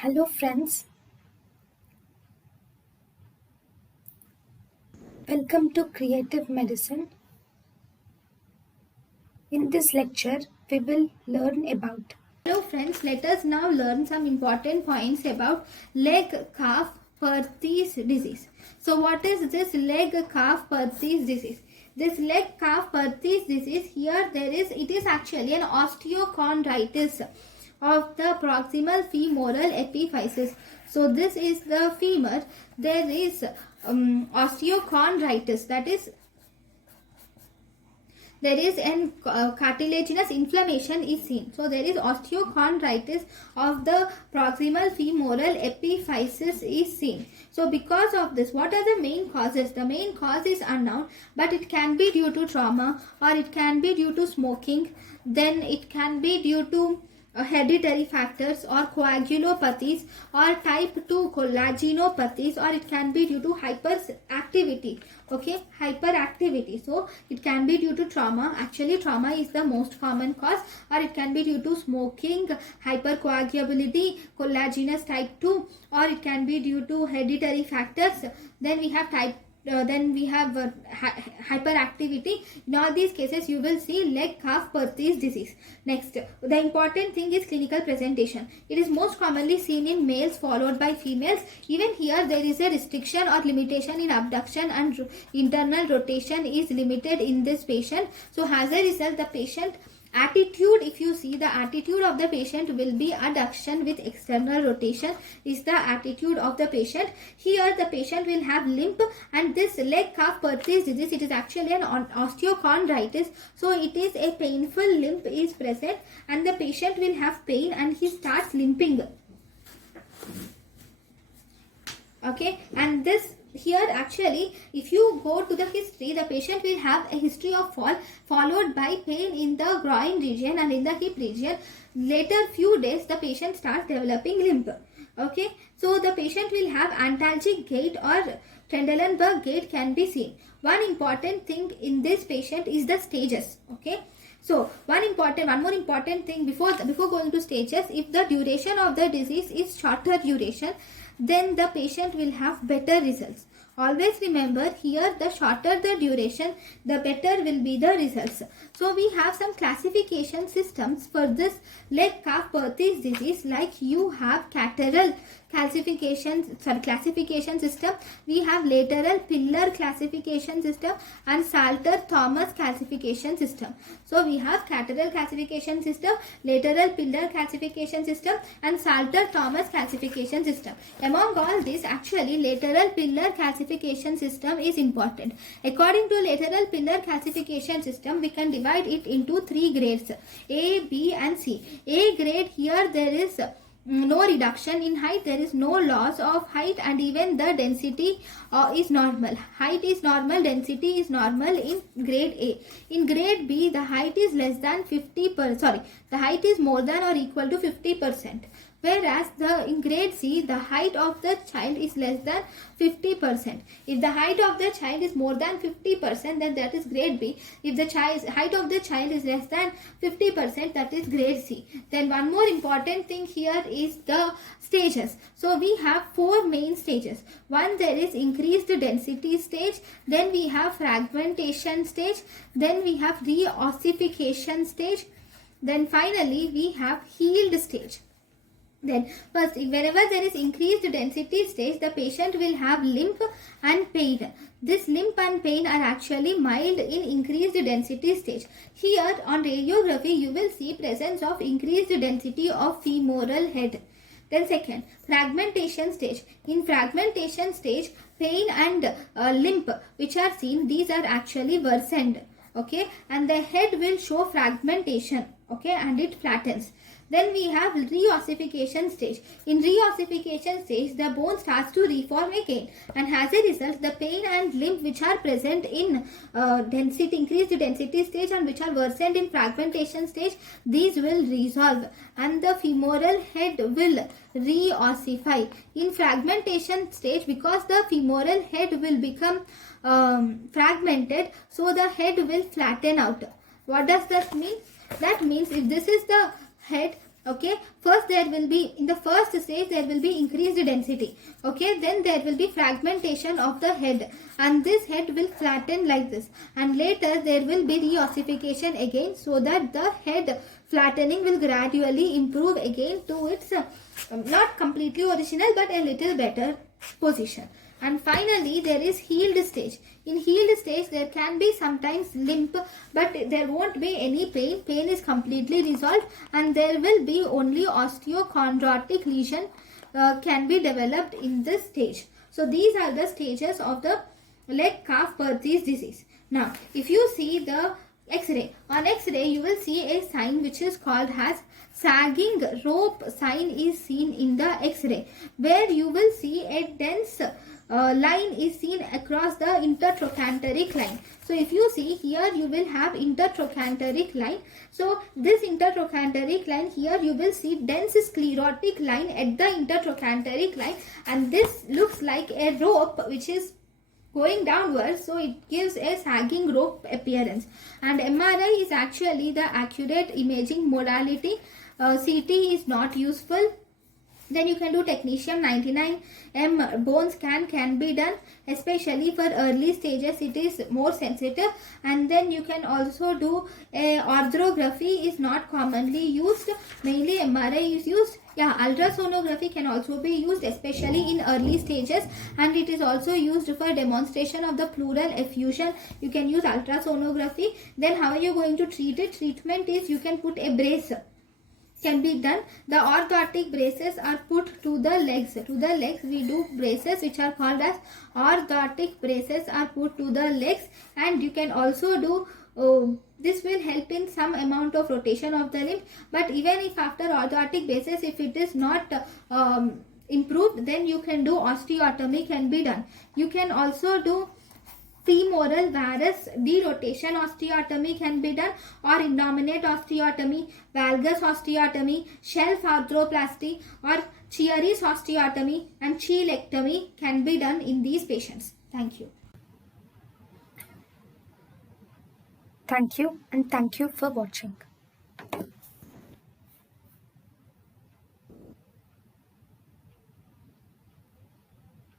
Hello friends, welcome to Creative Medicine. In this lecture, we will learn about. Hello friends, let us now learn some important points about leg calf perthes disease. So what is this leg calf perthes disease? This leg calf perthes disease, here it is actually an osteochondritis of the proximal femoral epiphysis. So this is the femur. There is osteochondritis, that is there is an cartilaginous inflammation is seen. So there is osteochondritis of the proximal femoral epiphysis is seen. So because of this, what are the main causes? The main cause is unknown, but it can be due to trauma, or it can be due to smoking, then it can be due to hereditary factors or coagulopathies or type 2 collagenopathies, or it can be due to hyperactivity. Okay, hyperactivity. So it can be due to trauma. Actually trauma is the most common cause, or it can be due to smoking, hypercoagulability, collagenous type 2, or it can be due to hereditary factors. Then we have hyperactivity. In all these cases you will see leg calf perthes disease. Next, the important thing is clinical presentation. It is most commonly seen in males followed by females. Even here there is a restriction or limitation in abduction, and internal rotation is limited in this patient. So as a result, the patient attitude, if you see, the attitude of the patient will be adduction with external rotation is the attitude of the patient. Here the patient will have limp, and this leg calf perthes disease, it is actually an osteochondritis. So it is a painful limp is present, and the patient will have pain and he starts limping. Okay, and this here actually, if you go to the history, the patient will have a history of fall followed by pain in the groin region and in the hip region. Later few days the patient starts developing limp. Okay, so the patient will have antalgic gait or Trendelenburg gait can be seen. One important thing in this patient is the stages. Okay, so one more important thing before going to stages, if the duration of the disease is shorter duration, then the patient will have better results. Always remember, here the shorter the duration, the better will be the results. So we have some classification systems for this leg calf perthes disease, like you have Cateral classification system, we have lateral pillar classification system, and Salter-Thomas classification system. So we have Cateral classification system, lateral pillar classification system, and Salter-Thomas classification system. Among all these, actually lateral pillar classification system is important. According to lateral pillar classification system, we can divide it into 3 grades: A, B and C. A grade, here there is no reduction in height, there is no loss of height, and even the density is normal. Height is normal, density is normal in grade A. In grade B, the height is less than 50%, the height is more than or equal to 50%. Whereas in grade C, the height of the child is less than 50%. If the height of the child is more than 50%, then that is grade B. If the height of the child is less than 50%, that is grade C. Then one more important thing here is the stages. So we have 4 main stages. One, there is increased density stage, then we have fragmentation stage, then we have reossification stage, then finally we have healed stage. Then first, whenever there is increased density stage, the patient will have limp and pain. This limp and pain are actually mild in increased density stage. Here on radiography, you will see presence of increased density of femoral head. Then second, fragmentation stage. In fragmentation stage, pain and limp which are seen, these are actually worsened. Okay, and the head will show fragmentation. Okay, and it flattens. Then we have reossification stage. In reossification stage, the bone starts to reform again, and as a result, the pain and limp which are present in increased density stage and which are worsened in fragmentation stage, these will resolve, and the femoral head will reossify. In fragmentation stage, because the femoral head will become fragmented, so the head will flatten out. What does that mean? That means if this is the head, Okay, first there will be, in the first stage there will be increased density. Okay, then there will be fragmentation of the head, and this head will flatten like this, and later there will be reossification again, so that the head flattening will gradually improve again to its not completely original but a little better position. And finally there is healed stage. In healed stage there can be sometimes limp, but there won't be any pain. Pain is completely resolved, and there will be only osteochondrotic lesion can be developed in this stage. So these are the stages of the leg calf perthes disease. Now if you see the X-ray, on X-ray you will see a sign which is called as sagging rope sign is seen in the X-ray, where you will see a dense line is seen across the intertrochanteric line. So if you see here, you will have intertrochanteric line. So this intertrochanteric line, here you will see dense sclerotic line at the intertrochanteric line, and this looks like a rope which is going downwards, so it gives a sagging rope appearance. And MRI is actually the accurate imaging modality. CT is not useful. Then you can do technetium 99M bone scan can be done, especially for early stages it is more sensitive. And then you can also do orthography is not commonly used, mainly MRI is used. Yeah, ultrasonography can also be used, especially in early stages, and it is also used for demonstration of the pleural effusion. You can use ultrasonography. Then how are you going to treat it? Treatment is you can put a brace can be done. The orthotic braces are put to the legs. To the legs we do braces which are called as orthotic braces are put to the legs, and you can also do this will help in some amount of rotation of the limb. But even if after orthotic braces, if it is not improved, then you can do osteotomy can be done. You can also do femoral varus derotation osteotomy can be done, or innominate osteotomy, valgus osteotomy, shelf arthroplasty, or Chiari's osteotomy and chelectomy can be done in these patients. Thank you. Thank you, and thank you for watching.